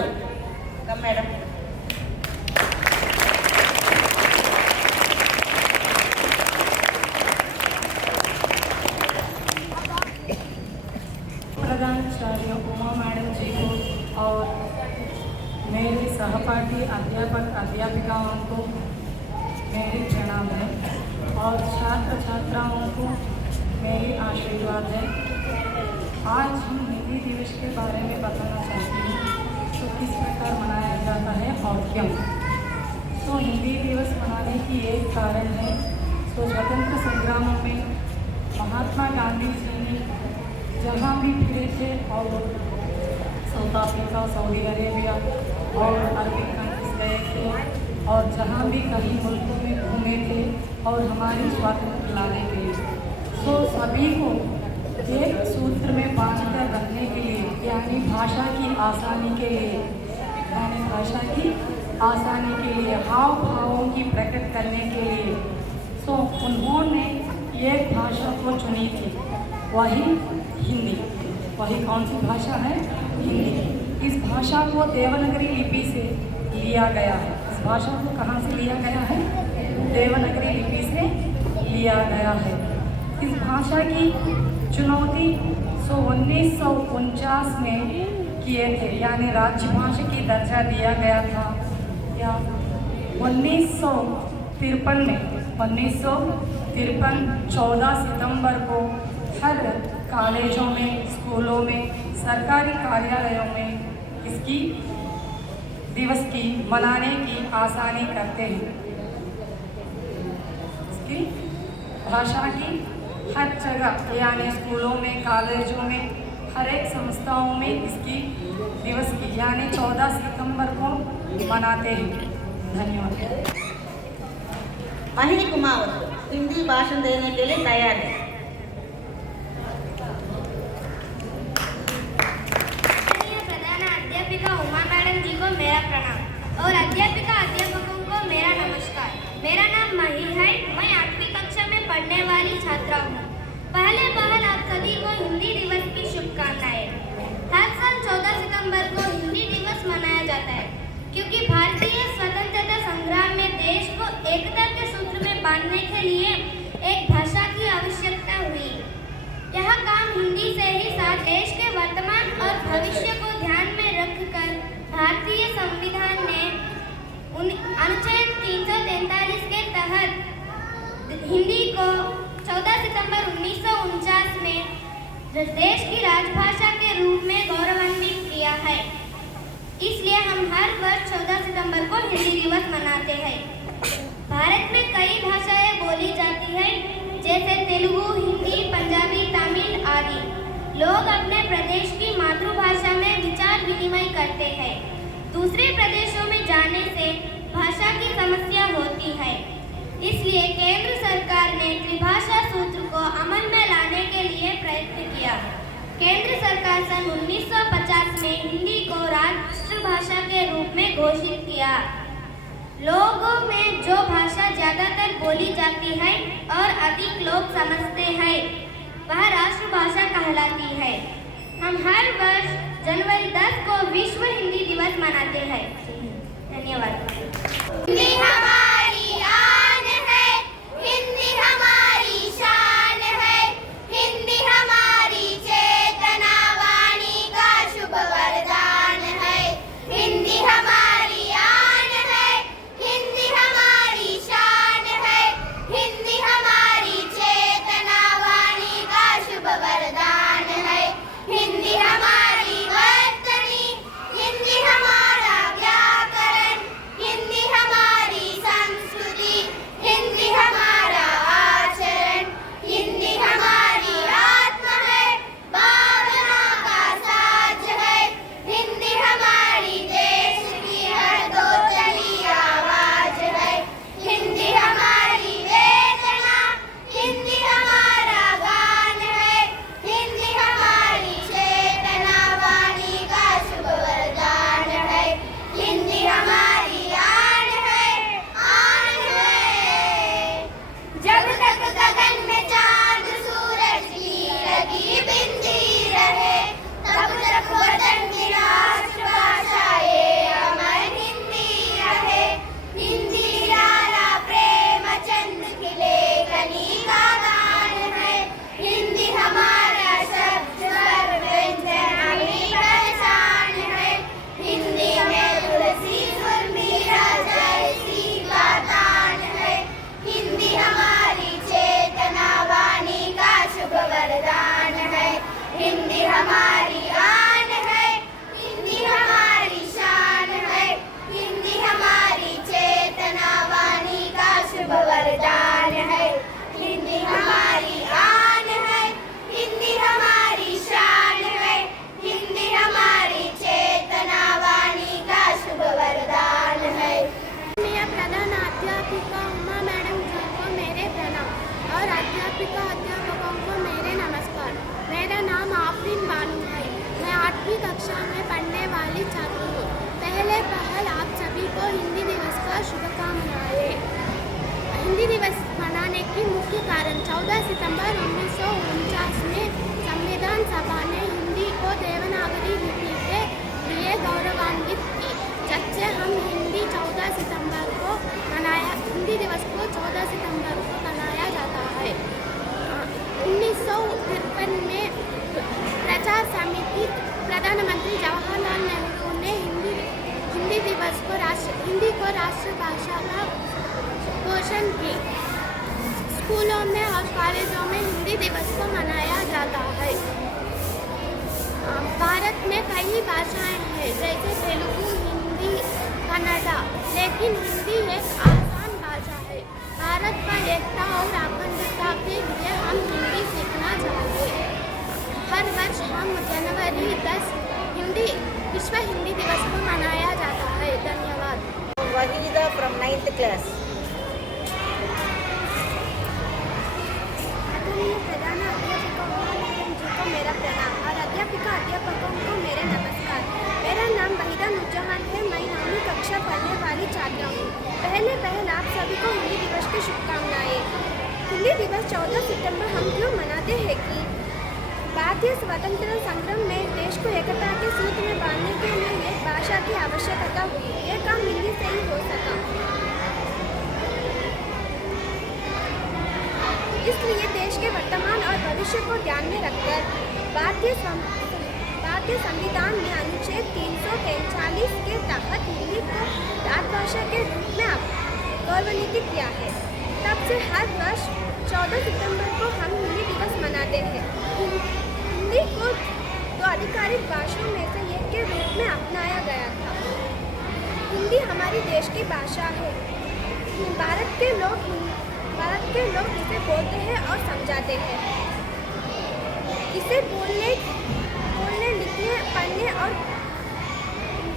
लो। कम madam. प्रधानाचार्य Uma madam जी को और मेरे सहपाठी अध्यापक अध्यापिकाओं को मेरी प्रणाम है और छात्र छात्राओं को मेरी आशीर्वाद है। आज हम हिंदी दिवस के बारे में बताना चाहते हैं तो किस प्रकार मनाया जाता है और क्यों। तो हिंदी दिवस मनाने की एक कारण है तो स्वतंत्र संग्रामों में महात्मा गांधी जी ने जहाँ भी फिरे थे और साउथ अफ्रीका, सऊदी अरेबिया और अरबिक कंट्रीज गए थे और जहाँ भी कहीं मुल्कों में घूमे थे और हमारी स्वातंत्र लाने के लिए तो सभी को एक सूत्र में बांध कर रखने के लिए यानी भाषा की आसानी के लिए हाव भावों की प्रकट करने के लिए तो उन्होंने एक भाषा को चुनी थी, वही हिंदी। वही कौन सी भाषा है? हिंदी। इस भाषा को देवनागरी लिपि से लिया गया है। इस भाषा को कहाँ से लिया गया है? देवनागरी लिपि से लिया गया है। इस भाषा की चुनौती 1949 में किए थे, यानी राजभाषा की दर्जा दिया गया था। या 1953 में 14 सितंबर को हर कॉलेजों में, स्कूलों में, सरकारी कार्यालयों में इसकी दिवस की मनाने की आसानी करते हैं। इसकी भाषा की हर जगह यानी स्कूलों में, कॉलेजों में, हर एक संस्थाओं में इसकी दिवस की यानी 14 सितंबर को मनाते हैं। धन्यवाद। महिनी कुमावत हिंदी भाषण देने के लिए तैयार है। प्रधान अध्यापिका उमा मैडम जी को मेरा प्रणाम और अध्यापिका अध्यापकों को मेरा नमस्कार। मेरा नाम मही है। मैं 8वीं कक्षा में पढ़ने वाली छात्रा हूँ। पहले आप सभी को हिंदी दिवस की शुभकामनाएं। हर साल 14 सितंबर को हिंदी दिवस मनाया जाता है क्योंकि भारतीय स्वतंत्रता संग्राम में देश को एकता के सूत्र में बांधने के लिए एक भाषा की आवश्यकता हुई। यह काम हिंदी से ही साथ देश के वर्तमान और भविष्य को ध्यान में रखकर भारतीय संविधान ने अनुच्छेद 343 के तहत हिंदी को 14 सितंबर 1949 में देश की राजभाषा के रूप में गौरवान्वित किया है। इसलिए हम हर वर्ष 14 सितंबर को हिंदी दिवस मनाते हैं। भारत में कई भाषाएं बोली जाती हैं जैसे तेलुगु, हिंदी, पंजाबी, तमिल आदि। लोग अपने प्रदेश की मातृभाषा में विचार विनिमय करते हैं। दूसरे प्रदेशों में जाने से भाषा की समस्या होती है। इसलिए केंद्र सरकार ने त्रिभाषा सूत्र को अमल में लाने के लिए प्रयत्न किया। केंद्र सरकार सन 1950 में हिंदी को राष्ट्रभाषा के रूप में घोषित किया। लोगों में जो भाषा ज्यादातर बोली जाती है और अधिक लोग समझते हैं वह राष्ट्रभाषा कहलाती है। हम हर वर्ष जनवरी 10 को विश्व हिंदी दिवस मनाते हैं। धन्यवाद। हिंदी हमारी आन है, हिंदी हमारी शान है, हिंदी हमारी चेतना वाणी का शुभ वरदान है। हिंदी हमारी आन है, हिंदी हमारी शान है, हिंदी हमारी चेतना वाणी का शुभ वरदान है। हिंदी हमारी वर्तनी, हिंदी हमारा व्याकरण, हिंदी सितंबर 1949 में संविधान सभा ने हिंदी को देवनागरी लिपि के लिए गौरवान्वित की, जब से हम हिंदी दिवस को 14 सितंबर को मनाया जाता है। 1953 में प्रचार समिति प्रधानमंत्री जवाहरलाल नेहरू ने हिंदी को राष्ट्रभाषा का घोषण की। स्कूलों में और कॉलेजों में हिंदी दिवस को मनाया जाता है। भारत में कई भाषाएं हैं, जैसे तेलुगु, हिंदी, कन्नड़ा, लेकिन हिंदी एक आसान भाषा है। भारत का एकता और अखंडता के लिए हम हिंदी सीखना चाहिए। हर वर्ष हम जनवरी 10 विश्व हिंदी दिवस को मनाया जाता है। धन्यवाद। Waheeda from 9th class. आदरणीय प्रधान अध्यापिका उमा मैडम जी को मेरा प्रणाम और अध्यापकों को मेरे नमस्कार। मेरा नाम वहीदा नूरजहान है। मैं 9वीं कक्षा पढ़ने वाली छात्रा हूँ। पहले आप सभी को हिंदी दिवस की शुभकामनाएं। हिंदी दिवस 14 सितंबर हम क्यों मनाते हैं कि भारतीय स्वतंत्रता संग्राम में देश को एकता के सूत्र में बांधने के लिए एक भाषा की आवश्यकता हुई। यह काम हिंदी से ही हो सका। इसलिए देश के वर्तमान और भविष्य को ध्यान में रखकर भारतीय संविधान में अनुच्छेद 343 के तहत हिंदी को राजभाषा के रूप में गौरवान्वित किया है। तब से हर वर्ष 14 सितंबर को हम हिंदी दिवस मनाते हैं। हिंदी को 2 आधिकारिक भाषाओं में से एक के रूप में अपनाया गया था। हिंदी हमारी देश की भाषा है। भारत के लोग इसे बोलते हैं और समझाते हैं। इसे बोलने, लिखने, पढ़ने और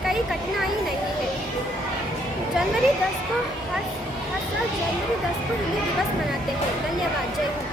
कई कठिनाई नहीं है। जनवरी 10 को हर साल जनवरी 10 को हिंदी दिवस मनाते हैं। धन्यवाद। जय हिंद।